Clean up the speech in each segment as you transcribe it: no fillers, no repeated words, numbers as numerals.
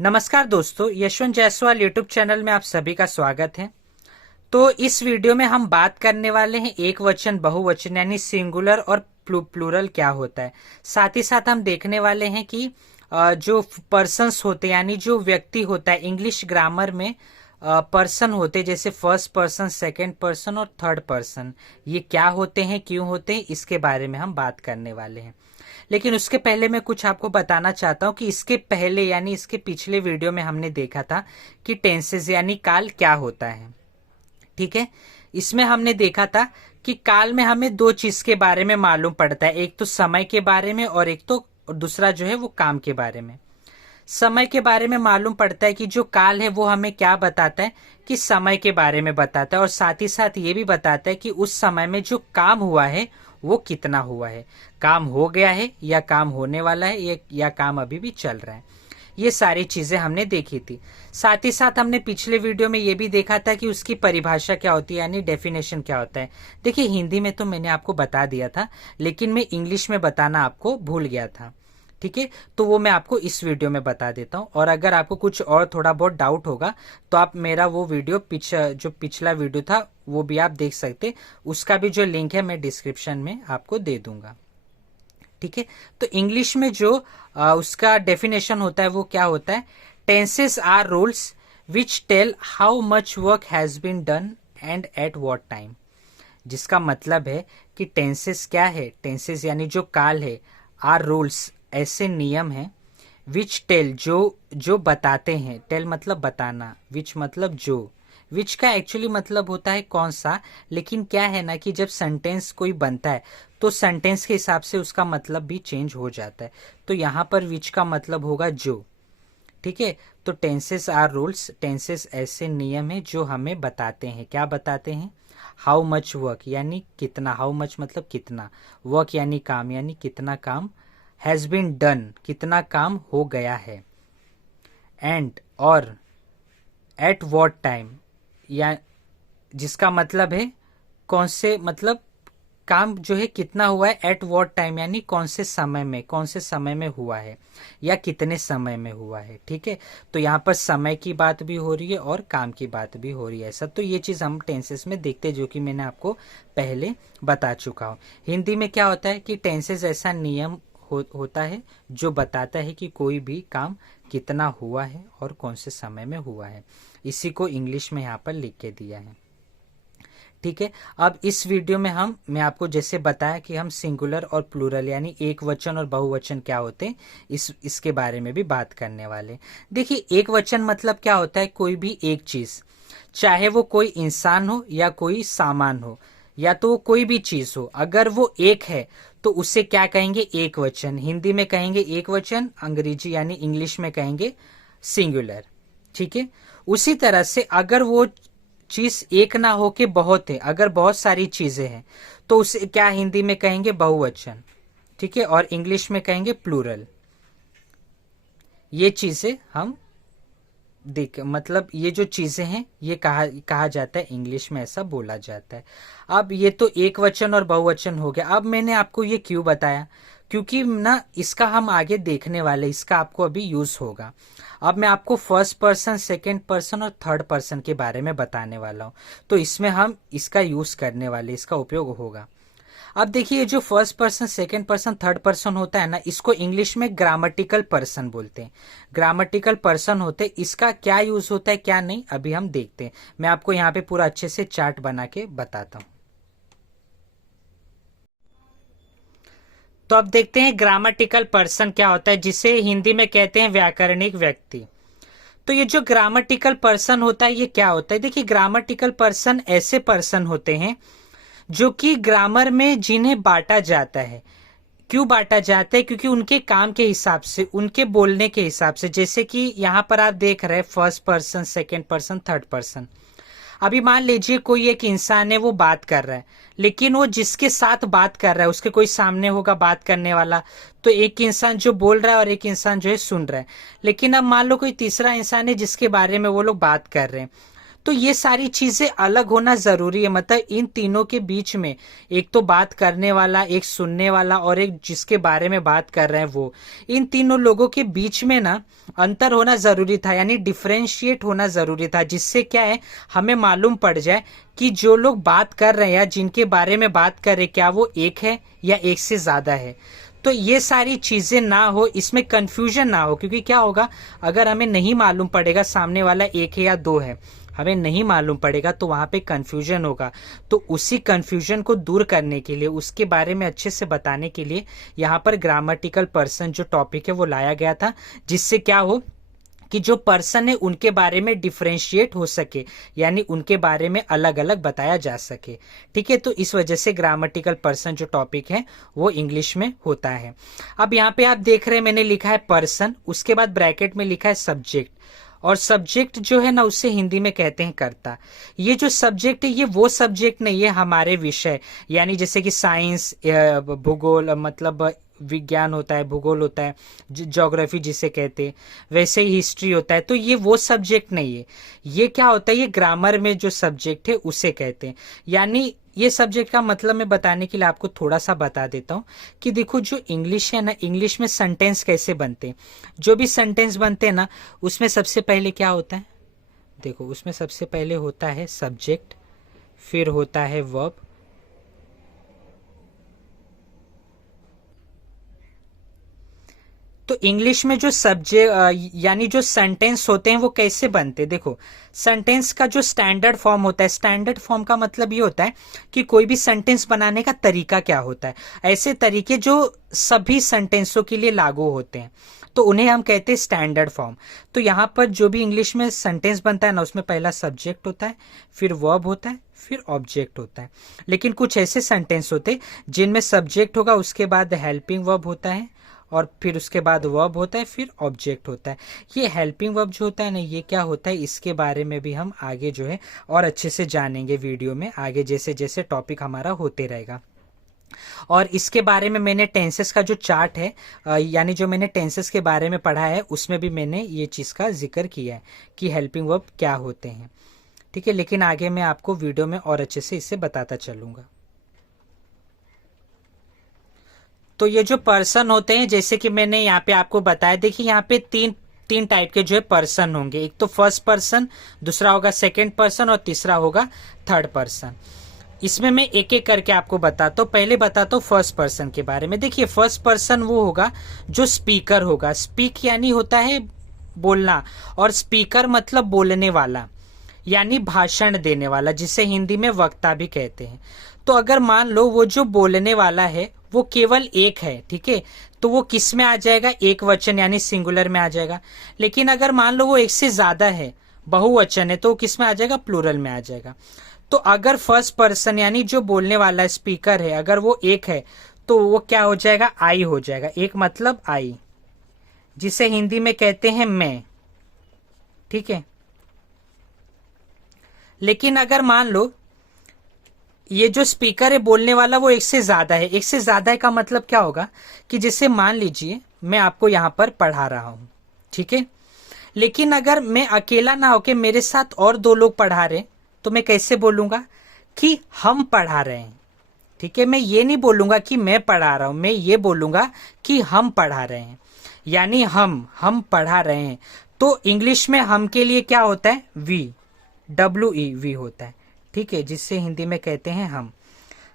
नमस्कार दोस्तों, Yashwant Jaiswal YouTube channel में आप सभी का स्वागत है। तो इस वीडियो में हम बात करने वाले हैं एक वचन बहुवचन यानी सिंगुलर और प्लूरल क्या होता है। साथ ही साथ हम देखने वाले हैं कि जो पर्सन्स होते हैं यानी जो व्यक्ति होता है, इंग्लिश ग्रामर में पर्सन होते जैसे फर्स्ट पर्सन, सेकंड पर्सन और थर्ड पर्सन, ये क्या होते हैं, क्यों होते हैं, इसके बारे में हम बात करने वाले हैं। लेकिन उसके पहले मैं कुछ आपको बताना चाहता हूं कि इसके पहले यानी इसके पिछले वीडियो में हमने देखा था कि टेंसेस यानी काल क्या होता है। ठीक है, इसमें हमने देखा था कि काल में हमें दो चीज के बारे में मालूम पड़ता है, एक तो समय के बारे में और एक तो दूसरा जो है वो काम के बारे में। समय के बारे में मालूम पड़ता है कि जो काल है वो हमें क्या बताता है कि समय के बारे में बताता है, और साथ ही साथ ये भी बताता है कि उस समय में जो काम हुआ है वो कितना हुआ है, काम हो गया है या काम होने वाला है या काम अभी भी चल रहा है। ये सारी चीजें हमने देखी थी। साथ ही साथ हमने पिछले वीडियो में ये भी देखा था कि उसकी परिभाषा क्या होती है यानी डेफिनेशन क्या होता है। देखिए, हिंदी में तो मैंने आपको बता दिया था, लेकिन मैं इंग्लिश में बताना आपको भूल गया था। ठीक है, तो वो मैं आपको इस वीडियो में बता देता हूँ, और अगर आपको कुछ और थोड़ा बहुत डाउट होगा तो आप मेरा वो वीडियो जो पिछला वीडियो था वो भी आप देख सकते, उसका भी जो लिंक है मैं डिस्क्रिप्शन में आपको दे दूंगा। ठीक है, तो इंग्लिश में जो उसका डेफिनेशन होता है वो क्या होता है, tenses are rules which tell how much work has been done and at what time. जिसका मतलब है कि टेंसेस क्या है, टेंसेस यानी जो काल है, आर रूल्स ऐसे नियम हैं, विच टेल जो बताते हैं, टेल मतलब बताना, विच मतलब जो, विच का एक्चुअली मतलब होता है कौन सा, लेकिन क्या है ना कि जब सेंटेंस कोई बनता है तो सेंटेंस के हिसाब से उसका मतलब भी चेंज हो जाता है। तो यहाँ पर विच का मतलब होगा जो। ठीक है, तो टेंसेस आर रूल्स, टेंसेस ऐसे नियम है जो हमें बताते हैं, क्या बताते हैं, हाउ मच वर्क यानी कितना, हाउ मच मतलब कितना, वर्क यानी काम यानी कितना काम, हैज बीन डन कितना काम हो गया है, एंड और एट वॉट टाइम या जिसका मतलब है कौन से, मतलब काम जो है कितना हुआ है, एट वॉट टाइम यानी कौन से समय में, कौन से समय में हुआ है या कितने समय में हुआ है। ठीक है, तो यहाँ पर समय की बात भी हो रही है और काम की बात भी हो रही है सब। तो ये चीज हम टेंसेस में देखते हैं जो कि मैंने आपको पहले बता चुका हूँ। हिंदी में क्या होता है कि टेंसेस ऐसा नियम होता है जो बताता है कि कोई भी काम कितना हुआ है और कौन से समय में हुआ है। इसी को इंग्लिश में यहाँ पर लिख के दिया है। ठीक है, अब इस वीडियो में मैं आपको जैसे बताया कि हम सिंगुलर और प्लूरल यानी एक वचन और बहुवचन क्या होते हैं, इसके बारे में भी बात करने वाले। देखिए, एक वचन मतलब क्या होता है, कोई भी एक चीज, चाहे वो कोई इंसान हो या कोई सामान हो या तो वो कोई भी चीज हो, अगर वो एक है तो उसे क्या कहेंगे, एक वचन। हिंदी में कहेंगे एक वचन, अंग्रेजी यानी इंग्लिश में कहेंगे सिंगुलर। ठीक है, उसी तरह से अगर वो चीज एक ना हो के बहुत है, अगर बहुत सारी चीजें हैं तो उसे क्या हिंदी में कहेंगे, बहुवचन। ठीक है, और इंग्लिश में कहेंगे प्लूरल। ये चीजें हम देख, मतलब ये जो चीजें हैं ये कहा जाता है, इंग्लिश में ऐसा बोला जाता है। अब ये तो एक वचन और बहुवचन हो गया। अब मैंने आपको ये क्यों बताया, क्योंकि ना इसका हम आगे देखने वाले, इसका आपको अभी यूज होगा। अब मैं आपको फर्स्ट पर्सन, सेकंड पर्सन और थर्ड पर्सन के बारे में बताने वाला हूं, तो इसमें हम इसका यूज करने वाले, इसका उपयोग होगा। अब देखिए, जो first person, second person, third person होता है ना, इसको इंग्लिश में ग्रामेटिकल पर्सन बोलते हैं। ग्रामेटिकल पर्सन होते, इसका क्या यूज होता है क्या नहीं अभी हम देखते हैं। मैं आपको यहाँ पे पूरा अच्छे से चार्ट बना के बताता हूं। तो अब देखते हैं ग्रामेटिकल पर्सन क्या होता है, जिसे हिंदी में कहते हैं व्याकरणिक व्यक्ति। तो ये जो ग्रामेटिकल पर्सन होता है ये क्या होता है, देखिए ग्रामेटिकल पर्सन ऐसे पर्सन होते हैं जो कि ग्रामर में जिन्हें बांटा जाता है। क्यों बांटा जाता है, क्योंकि उनके काम के हिसाब से, उनके बोलने के हिसाब से, जैसे कि यहाँ पर आप देख रहे हैं first person, second person, third person. अभी मान लीजिए कोई एक इंसान है, वो बात कर रहा है, लेकिन वो जिसके साथ बात कर रहा है उसके कोई सामने होगा बात करने वाला, तो एक इंसान जो बोल रहा है और एक इंसान जो है सुन रहा है। लेकिन अब मान लो कोई तीसरा इंसान है जिसके बारे में वो लोग बात कर रहे हैं, तो ये सारी चीजें अलग होना जरूरी है। मतलब इन तीनों के बीच में एक तो बात करने वाला, एक सुनने वाला और एक जिसके बारे में बात कर रहे हैं वो, इन तीनों लोगों के बीच में ना अंतर होना जरूरी था, यानी डिफरेंशिएट होना जरूरी था, जिससे क्या है हमें मालूम पड़ जाए कि जो लोग बात कर रहे हैं या जिनके बारे में बात कर रहे हैं क्या वो एक है या एक से ज्यादा है। तो ये सारी चीजें ना हो, इसमें कंफ्यूजन ना हो, क्योंकि क्या होगा अगर हमें नहीं मालूम पड़ेगा सामने वाला एक है या दो है, हमें नहीं मालूम पड़ेगा तो वहां पे कंफ्यूजन होगा। तो उसी कंफ्यूजन को दूर करने के लिए, उसके बारे में अच्छे से बताने के लिए यहाँ पर ग्रामेटिकल पर्सन जो टॉपिक है वो लाया गया था, जिससे क्या हो कि जो पर्सन है उनके बारे में डिफरेंशिएट हो सके, यानी उनके बारे में अलग अलग बताया जा सके। ठीक है, तो इस वजह से ग्रामेटिकल पर्सन जो टॉपिक है वो इंग्लिश में होता है। अब यहाँ पे आप देख रहे हैं मैंने लिखा है पर्सन, उसके बाद ब्रैकेट में लिखा है सब्जेक्ट, और सब्जेक्ट जो है ना उसे हिंदी में कहते हैं कर्ता। ये जो सब्जेक्ट है ये वो सब्जेक्ट नहीं है हमारे विषय, यानी जैसे कि साइंस, भूगोल, मतलब विज्ञान होता है, भूगोल होता है, ज्योग्राफी जिसे कहते हैं, वैसे ही हिस्ट्री होता है। तो ये वो सब्जेक्ट नहीं है। ये क्या होता है, ये ग्रामर में जो सब्जेक्ट है उसे कहते हैं। यानी ये सब्जेक्ट का मतलब मैं बताने के लिए आपको थोड़ा सा बता देता हूँ कि देखो जो इंग्लिश है ना, इंग्लिश में सेंटेंस कैसे बनते हैं। जो भी सेंटेंस बनते हैं ना उसमें सबसे पहले क्या होता है, देखो उसमें सबसे पहले होता है सब्जेक्ट, फिर होता है वर्ब, तो इंग्लिश में जो सब्जेक्ट यानी जो सेंटेंस होते हैं वो कैसे बनते हैं। देखो सेंटेंस का जो स्टैंडर्ड फॉर्म होता है, स्टैंडर्ड फॉर्म का मतलब ये होता है कि कोई भी सेंटेंस बनाने का तरीका क्या होता है, ऐसे तरीके जो सभी सेंटेंसों के लिए लागू होते हैं, तो उन्हें हम कहते हैं स्टैंडर्ड फॉर्म। तो यहाँ पर जो भी इंग्लिश में सेंटेंस बनता है ना उसमें पहला सब्जेक्ट होता है, फिर वर्ब होता है, फिर ऑब्जेक्ट होता है। लेकिन कुछ ऐसे सेंटेंस होते हैं जिनमें सब्जेक्ट होगा, उसके बाद हेल्पिंग वर्ब होता है, और फिर उसके बाद वर्ब होता है, फिर ऑब्जेक्ट होता है। ये हेल्पिंग वर्ब जो होता है ना ये क्या होता है, इसके बारे में भी हम आगे जो है और अच्छे से जानेंगे वीडियो में आगे, जैसे जैसे टॉपिक हमारा होते रहेगा। और इसके बारे में मैंने टेंसेस का जो चार्ट है, यानी जो मैंने टेंसेस के बारे में पढ़ा है उसमें भी मैंने ये चीज़ का जिक्र किया है कि हेल्पिंग वर्ब क्या होते हैं। ठीक है, लेकिन आगे मैं आपको वीडियो में और अच्छे से इसे बताता चलूंगा। तो ये जो पर्सन होते हैं जैसे कि मैंने यहाँ पे आपको बताया, देखिए यहाँ पे तीन टाइप के जो है पर्सन होंगे। एक तो फर्स्ट पर्सन, दूसरा होगा सेकंड पर्सन और तीसरा होगा थर्ड पर्सन। इसमें मैं एक एक करके आपको बताता हूँ। पहले बताता हूँ फर्स्ट पर्सन के बारे में। देखिए फर्स्ट पर्सन वो होगा जो स्पीकर होगा। स्पीक यानी होता है बोलना, और स्पीकर मतलब बोलने वाला, यानी भाषण देने वाला, जिसे हिंदी में वक्ता भी कहते हैं। तो अगर मान लो वो जो बोलने वाला है वो केवल एक है, ठीक है, तो वो किस में आ जाएगा, एक वचन यानी सिंगुलर में आ जाएगा। लेकिन अगर मान लो वो एक से ज्यादा है, बहुवचन है, तो वो किस में आ जाएगा, प्लूरल में आ जाएगा। तो अगर फर्स्ट पर्सन यानी जो बोलने वाला स्पीकर है अगर वो एक है तो वो क्या हो जाएगा, आई हो जाएगा। एक मतलब आई, जिसे हिंदी में कहते हैं मैं, ठीक है। लेकिन अगर मान लो ये जो स्पीकर है बोलने वाला वो एक से ज्यादा है, एक से ज्यादा है का मतलब क्या होगा कि जैसे मान लीजिए मैं आपको यहां पर पढ़ा रहा हूं, ठीक है, लेकिन अगर मैं अकेला ना होके मेरे साथ और दो लोग पढ़ा रहे तो मैं कैसे बोलूंगा कि हम पढ़ा रहे हैं, ठीक है। मैं ये नहीं बोलूंगा कि मैं पढ़ा रहा हूं, मैं ये बोलूंगा कि हम पढ़ा रहे हैं, यानी हम पढ़ा रहे हैं। तो इंग्लिश में हम के लिए क्या होता है, वी, WE होता है, ठीक है, जिससे हिंदी में कहते हैं हम।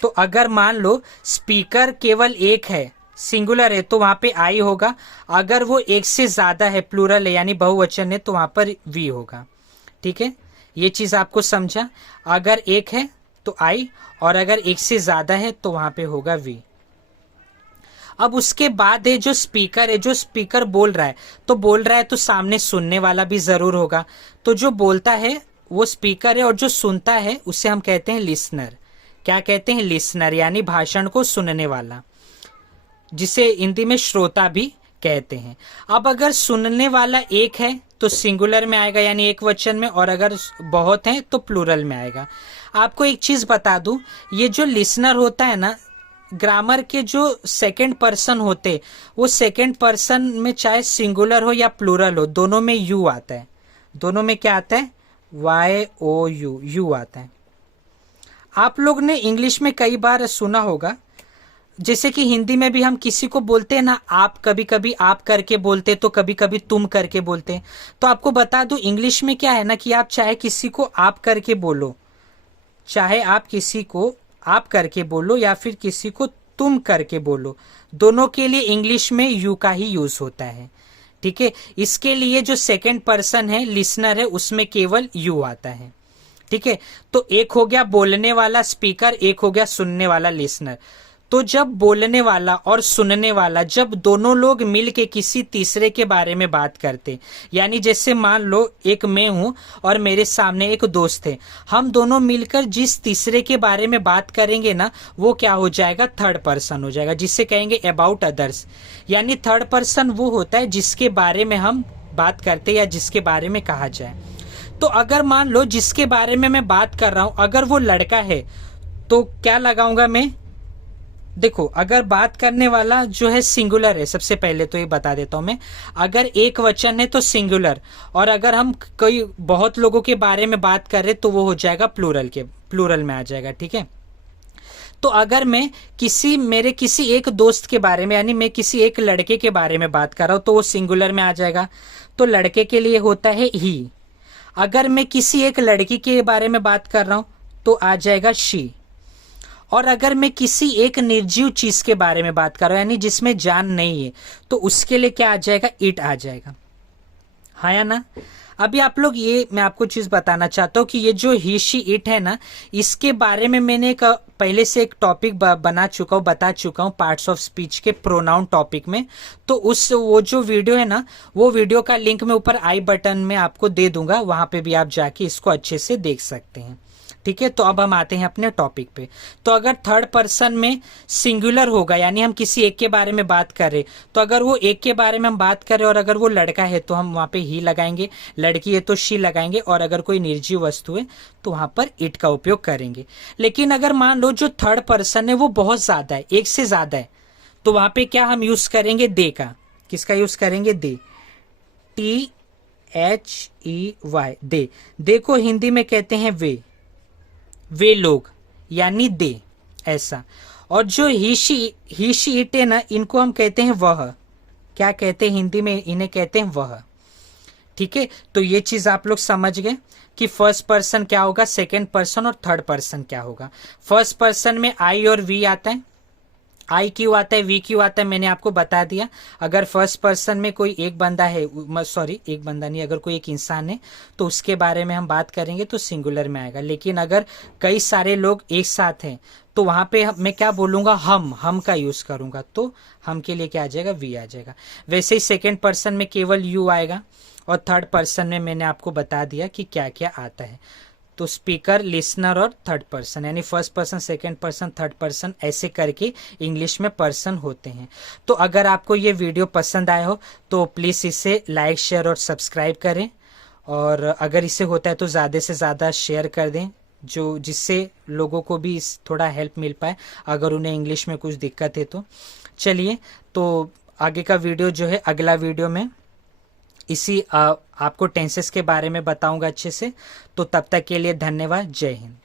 तो अगर मान लो स्पीकर केवल एक है, सिंगुलर है, तो वहां पे आई होगा। अगर वो एक से ज्यादा है, प्लूरल है यानी बहुवचन है, तो वहां पर वी होगा, ठीक है। ये चीज आपको समझा, अगर एक है तो आई, और अगर एक से ज्यादा है तो वहां पे होगा वी। अब उसके बाद है जो स्पीकर है, जो स्पीकर बोल रहा है, तो बोल रहा है तो सामने सुनने वाला भी जरूर होगा। तो जो बोलता है वो स्पीकर है, और जो सुनता है उसे हम कहते हैं लिसनर। क्या कहते हैं, लिसनर, यानी भाषण को सुनने वाला, जिसे हिंदी में श्रोता भी कहते हैं। अब अगर सुनने वाला एक है तो सिंगुलर में आएगा यानी एक वचन में, और अगर बहुत है तो प्लूरल में आएगा। आपको एक चीज बता दूं, ये जो लिसनर होता है ना, ग्रामर के जो सेकंड पर्सन होते, वो सेकंड पर्सन में चाहे सिंगुलर हो या प्लूरल हो, दोनों में यू आता है। दोनों में क्या आता है, YOU, यू आता है। आप लोग ने इंग्लिश में कई बार सुना होगा, जैसे कि हिंदी में भी हम किसी को बोलते हैं ना आप, कभी कभी आप करके बोलते तो कभी कभी तुम करके बोलते हैं। तो आपको बता दूं इंग्लिश में क्या है ना कि आप चाहे किसी को आप करके बोलो, चाहे आप किसी को आप करके बोलो या फिर किसी को तुम करके बोलो, दोनों के लिए इंग्लिश में यू का ही यूज होता है। ठीक है, इसके लिए जो सेकंड पर्सन है, लिसनर है, उसमें केवल यू आता है। ठीक है, तो एक हो गया बोलने वाला स्पीकर, एक हो गया सुनने वाला लिसनर। तो जब बोलने वाला और सुनने वाला, जब दोनों लोग मिल के किसी तीसरे के बारे में बात करते, यानी जैसे मान लो एक मैं हूं और मेरे सामने एक दोस्त है, हम दोनों मिलकर जिस तीसरे के बारे में बात करेंगे ना, वो क्या हो जाएगा, थर्ड पर्सन हो जाएगा, जिससे कहेंगे अबाउट अदर्स। यानी थर्ड पर्सन वो होता है जिसके बारे में हम बात करते या जिसके बारे में कहा जाए। तो अगर मान लो जिसके बारे में मैं बात कर रहा हूं अगर वो लड़का है तो क्या लगाऊंगा मैं, देखो अगर बात करने वाला जो है सिंगुलर है, सबसे पहले तो ये बता देता हूं मैं, अगर एक वचन है तो सिंगुलर, और अगर हम कोई बहुत लोगों के बारे में बात कर रहे तो वो हो जाएगा प्लूरल में आ जाएगा। ठीक है, तो अगर मैं मेरे किसी एक दोस्त के बारे में, यानी मैं किसी एक लड़के के बारे में बात कर रहा हूं तो वो सिंगुलर में आ जाएगा, तो लड़के के लिए होता है ही। अगर मैं किसी एक लड़की के बारे में बात कर रहा हूं तो आ जाएगा शी। और अगर मैं किसी एक निर्जीव चीज के बारे में बात कर रहा हूं, यानी जिसमें जान नहीं है, तो उसके लिए क्या आ जाएगा, इट आ जाएगा। हाँ या ना। अभी आप लोग, ये मैं आपको चीज बताना चाहता हूं कि ये जो ही शी इट है ना, इसके बारे में मैंने एक पहले से एक टॉपिक बता चुका हूं पार्ट्स ऑफ स्पीच के प्रोनाउन टॉपिक में। तो वो जो वीडियो है ना, वो वीडियो का लिंक मैं ऊपर आई बटन में आपको दे दूंगा, वहां पे भी आप जाके इसको अच्छे से देख सकते हैं। ठीक है, तो अब हम आते हैं अपने टॉपिक पे। तो अगर थर्ड पर्सन में सिंगुलर होगा, यानी हम किसी एक के बारे में बात कर रहे, तो अगर वो एक के बारे में हम बात कर रहे और अगर वो लड़का है तो हम वहां पे ही लगाएंगे, लड़की है तो शी लगाएंगे, और अगर कोई निर्जीव वस्तु है तो वहां पर इट का उपयोग करेंगे। लेकिन अगर मान लो जो थर्ड पर्सन है वो बहुत ज्यादा है, एक से ज्यादा है, तो वहां पे क्या हम यूज करेंगे, दे का। किसका यूज करेंगे, दे, THEY, दे। दे को हिंदी में कहते हैं वे लोग, यानी दे, ऐसा। और जो ही शी इट है ना, इनको हम कहते हैं वह। क्या कहते हैं हिंदी में, इन्हें कहते हैं वह। ठीक है, तो ये चीज आप लोग समझ गए कि फर्स्ट पर्सन क्या होगा, सेकंड पर्सन और थर्ड पर्सन क्या होगा। फर्स्ट पर्सन में आई और वी आता है, आई क्यों आता है, वी क्यों आता है, मैंने आपको बता दिया। अगर फर्स्ट पर्सन में कोई एक बंदा है, एक बंदा नहीं, अगर कोई एक इंसान है तो उसके बारे में हम बात करेंगे तो सिंगुलर में आएगा। लेकिन अगर कई सारे लोग एक साथ हैं तो वहां पे मैं क्या बोलूंगा, हम का यूज करूंगा, तो हम के लिए क्या आ जाएगा, वी आ जाएगा। वैसे ही सेकेंड पर्सन में केवल यू आएगा, और थर्ड पर्सन में मैंने आपको बता दिया कि क्या क्या आता है। तो स्पीकर, लिसनर और थर्ड पर्सन, यानी first person, second person, third person, ऐसे करके इंग्लिश में पर्सन होते हैं। तो अगर आपको ये वीडियो पसंद आया हो तो प्लीज़ इसे लाइक, शेयर और सब्सक्राइब करें, और अगर इसे होता है तो ज़्यादा से ज़्यादा शेयर कर दें, जिससे लोगों को भी थोड़ा हेल्प मिल पाए अगर उन्हें इंग्लिश में कुछ दिक्कत है तो। चलिए, तो आगे का वीडियो जो है, अगला वीडियो में आपको टेंसेस के बारे में बताऊंगा अच्छे से। तो तब तक के लिए धन्यवाद, जय हिंद।